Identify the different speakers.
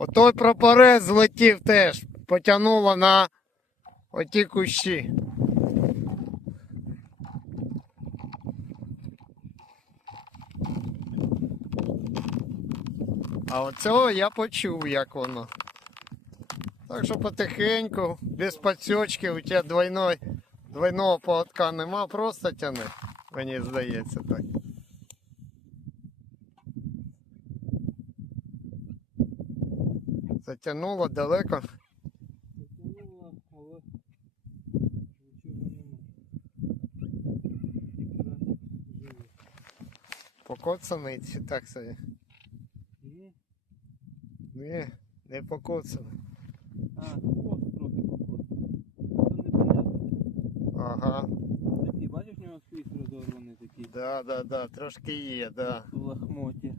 Speaker 1: Отой прапорець злетів теж. Потягнуло на оті кущі. А оцього я почув, як воно. Так що потихеньку, без пацьочки, у тебе двойной, двойного поводка нема, просто тяни. Мені здається так. Затягнуло далеко.
Speaker 2: Затягнуло, але нічого нема. Живий.
Speaker 1: Покоцаний чи так собі?
Speaker 2: Ні.
Speaker 1: Ні, не покоцаний.
Speaker 2: А, хвост трохи поход. Це непонятно.
Speaker 1: Ага.
Speaker 2: Такий, бачиш, в нього хвіст розорваний такий.
Speaker 1: Да, да, да, трошки є, да.
Speaker 2: В лахмоті.